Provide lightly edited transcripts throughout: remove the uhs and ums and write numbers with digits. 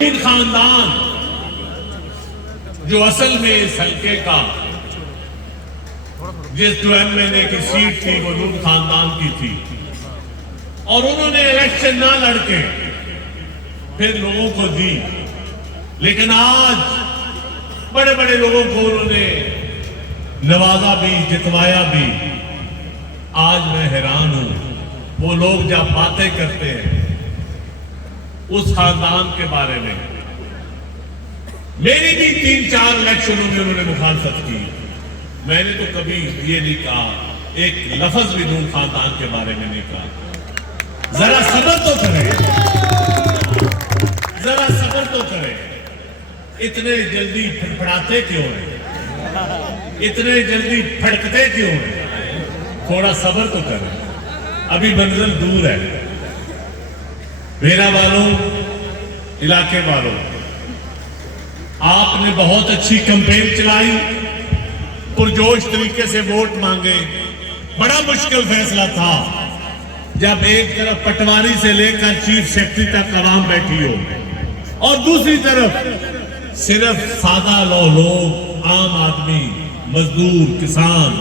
خاندان جو اصل میں اس حلقے کا جس جو ایم این اے کی سیٹ تھی وہ نون خاندان کی تھی، اور انہوں نے الیکشن نہ لڑ کے پھر لوگوں کو دی، لیکن آج بڑے بڑے لوگوں کو انہوں نے نوازا بھی، جتوایا بھی۔ آج میں حیران ہوں، وہ لوگ جب باتیں کرتے ہیں اس خاندان کے بارے میں، میری بھی 3-4 الیکشنوں میں انہوں نے مخالفت کی، میں نے تو کبھی یہ نہیں کہا، ایک لفظ بھی نون خاندان کے بارے میں نہیں کہا۔ ذرا صبر تو کریں، ذرا صبر تو کریں، اتنے جلدی پھڑپڑاتے کیوں ہیں، اتنے جلدی پھڑکتے کیوں ہیں؟ تھوڑا صبر تو کریں، ابھی منزل دور ہے۔ میرا والوں، علاقے والوں، آپ نے بہت اچھی کمپین چلائی، پرجوش طریقے سے ووٹ مانگے۔ بڑا مشکل فیصلہ تھا جب ایک طرف پٹواری سے لے کر چیف سیکرٹری تک عوام بیٹھی ہو، اور دوسری طرف صرف سادہ لوگ، عام آدمی، مزدور، کسان،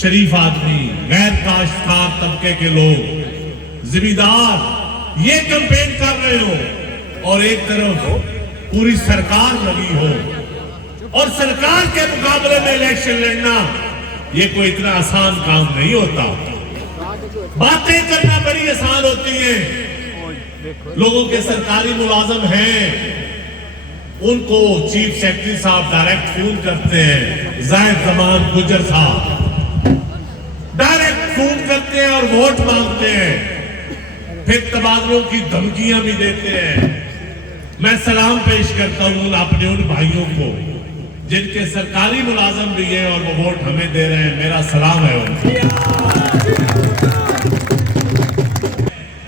شریف آدمی، غیر کاشتکار طبقے کے لوگ، زمیندار یہ کمپین کر رہے ہو، اور ایک طرف پوری سرکار لگی ہو، اور سرکار کے مقابلے میں الیکشن لڑنا یہ کوئی اتنا آسان کام نہیں ہوتا۔ باتیں کرنا بڑی آسان ہوتی ہیں، لوگوں کے سرکاری ملازم ہیں، ان کو چیف سیکرٹری صاحب ڈائریکٹ فون کرتے ہیں، زاہد زمان گجر صاحب ڈائریکٹ فون کرتے ہیں اور ووٹ مانگتے ہیں، پھر تبادلوں کی دھمکیاں بھی دیتے ہیں۔ میں سلام پیش کرتا ہوں اپنے ان بھائیوں کو جن کے سرکاری ملازم بھی ہیں اور وہ ووٹ ہمیں دے رہے ہیں، میرا سلام ہے ان کو۔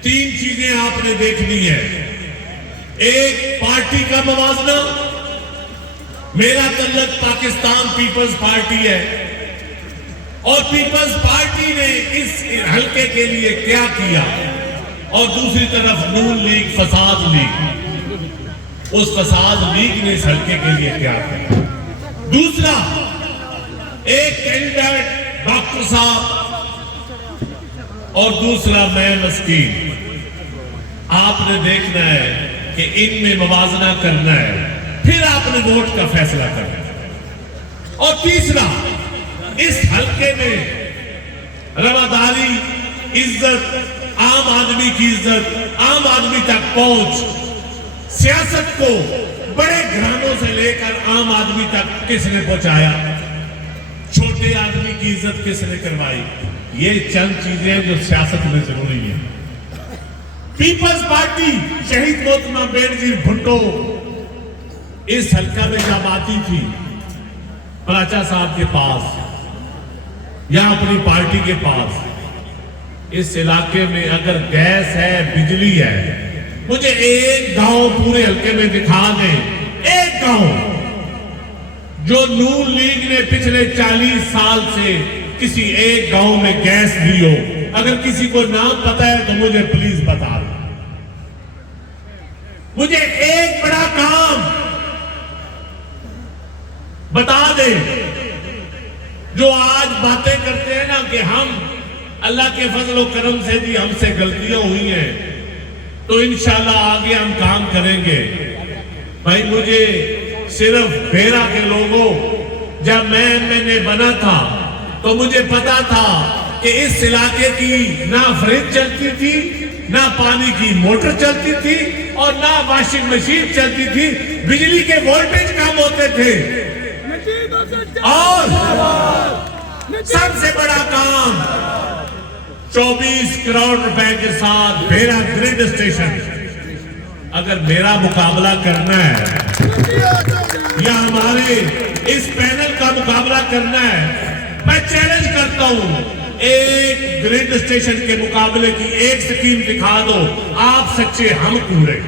3 چیزیں آپ نے دیکھنی ہے، ایک پارٹی کا موازنہ، میرا تعلق پاکستان پیپلز پارٹی ہے، اور پیپلز پارٹی نے اس حلقے کے لیے کیا کیا، اور دوسری طرف نون لیگ فساد لیگ، اس فساد لیگ نے اس حلقے کے لیے کیا کیا۔ دوسرا، ایک کینڈیڈیٹ ڈاکٹر صاحب اور دوسرا میں مسکین، آپ نے دیکھنا ہے کہ ان میں موازنہ کرنا ہے، پھر آپ نے ووٹ کا فیصلہ کرنا ہے۔ اور تیسرا، اس حلقے میں رواداری، عزت، عام آدمی کی عزت، عام آدمی تک پہنچ، سیاست کو بڑے گھرانوں سے لے کر عام آدمی تک کس نے پہنچایا، چھوٹے آدمی کی عزت کس نے کروائی، یہ چند چیزیں جو سیاست میں ضروری ہیں۔ پیپلز پارٹی شہید محترمہ بینظیر بھٹو اس حلقہ میں جب آتی تھی پراچا صاحب کے پاس یا اپنی پارٹی کے پاس، اس علاقے میں اگر گیس ہے، بجلی ہے، مجھے ایک گاؤں پورے حلقے میں دکھا دیں، ایک گاؤں جو نون لیگ نے پچھلے 40 سال سے کسی ایک گاؤں میں گیس دی ہو۔ اگر کسی کو نام پتا ہے تو مجھے پلیز بتا دیں، مجھے ایک بڑا کام بتا دیں جو آج باتیں کرتے ہیں نا کہ ہم اللہ کے فضل و کرم سے بھی ہم سے غلطیاں ہوئی ہیں تو انشاءاللہ آگے ہم کام کریں گے۔ بھائی مجھے صرف بیرا کے لوگوں، جب میں ایم بنا تھا تو مجھے پتا تھا کہ اس علاقے کی نہ فریج چلتی تھی، نہ پانی کی موٹر چلتی تھی، اور نہ واشنگ مشین چلتی تھی، بجلی کے وولٹیج کم ہوتے تھے، اور سب سے بڑا کام 24 کروڑ روپے کے ساتھ بیرا گریڈ اسٹیشن۔ اگر میرا مقابلہ کرنا ہے یا ہمارے اس پینل کا مقابلہ کرنا ہے، میں چیلنج کرتا ہوں، ایک گریڈ اسٹیشن کے مقابلے کی ایک سکیم دکھا دو، آپ سچے ہم کوڑے۔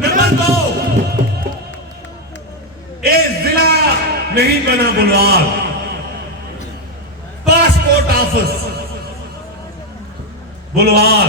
نمبر 2، ایک ضلع نہیں بنا بلوار، پاسپورٹ آفس بلوار،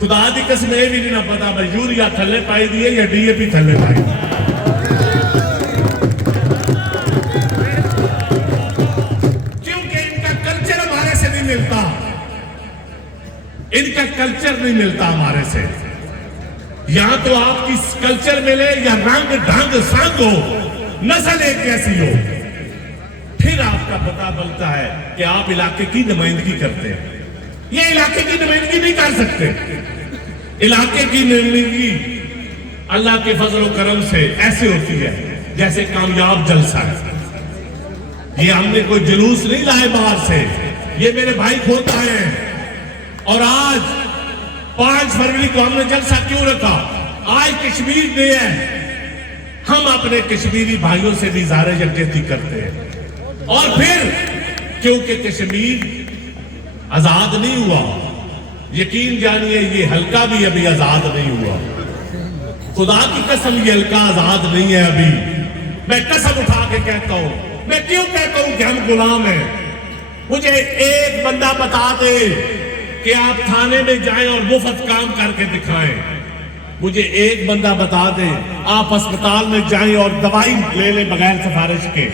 خدا دی قسم یہ بھی نہیں پتا بھائی یوریا تھلے پائی دیئے یا ڈی اے پی تھلے پائی دیئے. کیونکہ ان کا کلچر ہمارے سے نہیں ملتا, ان کا کلچر نہیں ملتا ہمارے سے. یہاں تو آپ کی کلچر ملے یا رنگ ڈھنگ سنگ ہو, نسل ایک جیسی ہو, پھر آپ کا پتہ بنتا ہے کہ آپ علاقے کی نمائندگی کرتے ہیں. یہ علاقے کی نمائندگی نہیں کر سکتے. علاقے کی نمائندگی اللہ کے فضل و کرم سے ایسے ہوتی ہے جیسے کامیاب جلسہ ہے. یہ ہم نے کوئی جلوس نہیں لائے باہر سے, یہ میرے بھائی خود آئے ہیں. اور آج 5 فروری کو ہم نے جلسہ کیوں رکھا؟ آج کشمیر ڈے ہے. ہم اپنے کشمیری بھائیوں سے بھی اظہار یکجہتی کرتے ہیں. اور پھر کیونکہ کشمیر آزاد نہیں ہوا, یقین جانیے یہ حلقہ بھی ابھی آزاد نہیں ہوا. خدا کی قسم یہ حلقہ آزاد نہیں ہے ابھی. میں قسم اٹھا کے کہتا ہوں, میں کیوں کہتا ہوں کہ ہم غلام ہیں؟ مجھے ایک بندہ بتا دے کہ آپ تھانے میں جائیں اور مفت کام کر کے دکھائیں. مجھے ایک بندہ بتا دے آپ اسپتال میں جائیں اور دوائی لے لیں بغیر سفارش کے.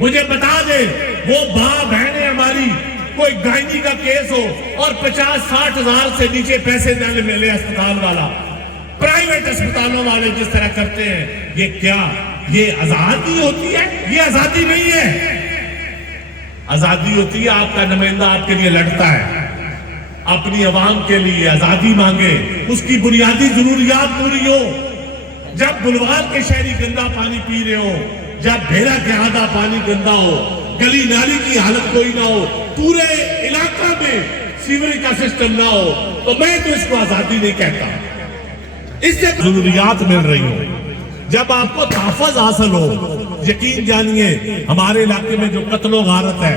مجھے بتا دے وہ ماں بہنیں ہماری کوئی گائنی کا کیس ہو اور 50-60 ہزار سے نیچے پیسے نہ ملے اسپتال والا, پرائیویٹ اسپتالوں والے جس طرح کرتے ہیں. یہ کیا یہ آزادی ہوتی ہے؟ یہ آزادی نہیں ہے. آزادی ہوتی ہے آپ کا نمائندہ آپ کے لیے لڑتا ہے, اپنی عوام کے لیے آزادی مانگے, اس کی بنیادی ضروریات پوری ہو. جب بلوار کے شہری گندا پانی پی رہے ہو, جب بھیرا کے آدھا پانی گندا ہو, گلی نالی کی حالت کوئی نہ ہو, پورے علاقہ میں سیوریج کا سسٹم نہ ہو, تو میں تو اس کو آزادی نہیں کہتا. اس سے ضروریات مل رہی ہوں. جب آپ کو تحفظ حاصل ہو, یقین جانیے ہمارے علاقے میں جو قتل و غارت ہے,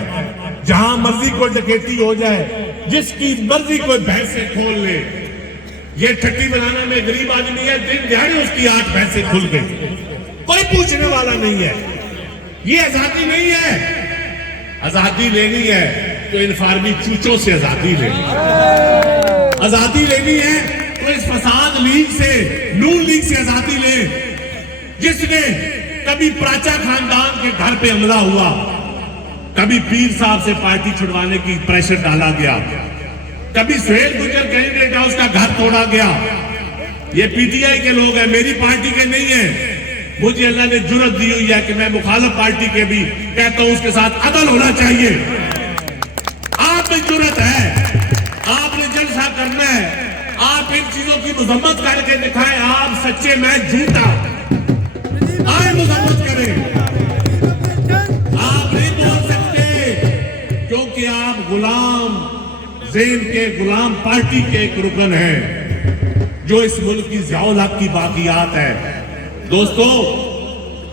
جہاں مرضی کوئی ڈکیتی ہو جائے, جس کی مرضی کوئی بھینسیں کھول لے, یہ ٹھٹی بنانا میں غریب آدمی ہے, دن دہاڑے اس کی 8 بھینسیں کھل گئی, کوئی پوچھنے والا نہیں ہے. یہ آزادی نہیں ہے. آزادی لینی ہے تو ان فارمی چوچوں سے آزادی لینی ہے. آزادی لینی ہے تو اس فساد لیگ سے, نون لیگ سے آزادی لے, جس نے کبھی پراچا خاندان کے گھر پہ حملہ ہوا, کبھی پیر صاحب سے پارٹی چھڑوانے کی پریشر ڈالا گیا, کبھی سہیل گجر کینڈیڈیٹ ہے اس کا گھر توڑا گیا. یہ پی ٹی آئی کے لوگ ہیں, میری پارٹی کے نہیں ہیں. مجھے اللہ نے جرت دی ہوئی ہے کہ میں مخالف پارٹی کے بھی کہتا ہوں اس کے ساتھ عدل ہونا چاہیے. آپ میں جرت ہے, آپ نے جلسہ کرنا ہے, آپ ان چیزوں کی مذمت کر کے دکھائیں. آپ سچے, میں جھوٹا, آئے مذمت کریں. آپ نہیں بول سکتے کیونکہ آپ غلام ذہن کے, غلام پارٹی کے ایک رکن ہیں جو اس ملک کی ضیاء الحق کی باقیات ہے. دوستو,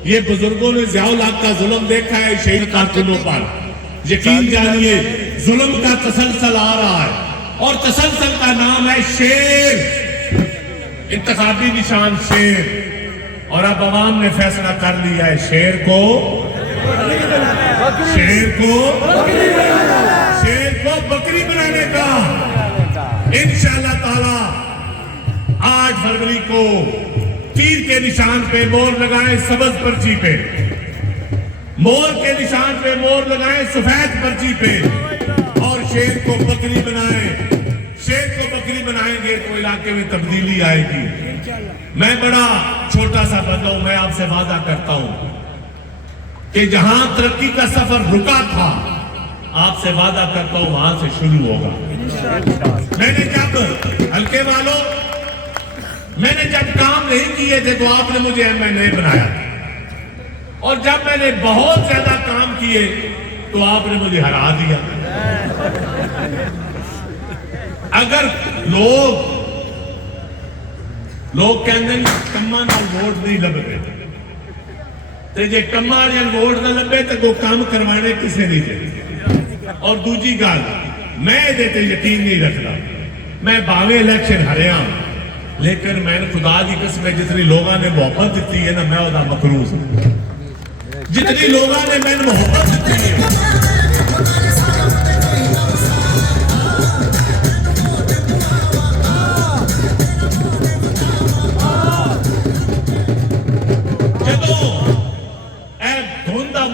یہ بزرگوں نے ضیاء الحق کا ظلم دیکھا ہے شہید کارکنوں پر. یقین جانیے ظلم کا تسلسل آ رہا ہے, اور تسلسل کا نام ہے شیر, انتخابی نشان شیر. اور اب عوام نے فیصلہ کر لیا ہے شیر کو بکری بنانے کا. انشاءاللہ تعالی 8 فروری کو تیر کے نشان پہ مور لگائیں سبز پرچی پہ, مور کے نشان پہ مور لگائیں سفید پرچی پہ, اور شیر کو بکری بنائیں. شیر کو بکری بنائیں گے تو علاقے میں تبدیلی آئے گی. میں بڑا چھوٹا سا بندہ ہوں, میں آپ سے وعدہ کرتا ہوں کہ جہاں ترقی کا سفر رکا تھا, آپ سے وعدہ کرتا ہوں وہاں سے شروع ہوگا. میں نے جب حلقے والوں میں نے جب کام نہیں کیے تھے تو آپ نے مجھے MNA بنایا, اور جب میں نے بہت زیادہ کام کیے تو آپ نے مجھے ہرا دیا. اگر لوگ کہتے ہیں کما نال ووٹ نہیں لبے, تو جے کما نال ووٹ نہ لبے تو وہ کام کروانے کسے نہیں دے. اور دوسری گل, میں دیتے یقین نہیں رکھتا. میں 22 الیکشن ہریا, لیکن میں نے خدا کی قسم جتنی لوگوں نے محبت دیتی ہے نا, میں وہاں مقروض ہوں. جتنی لوگوں نے میں نے محبت دیتی ہے,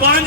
5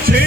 6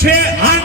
6-8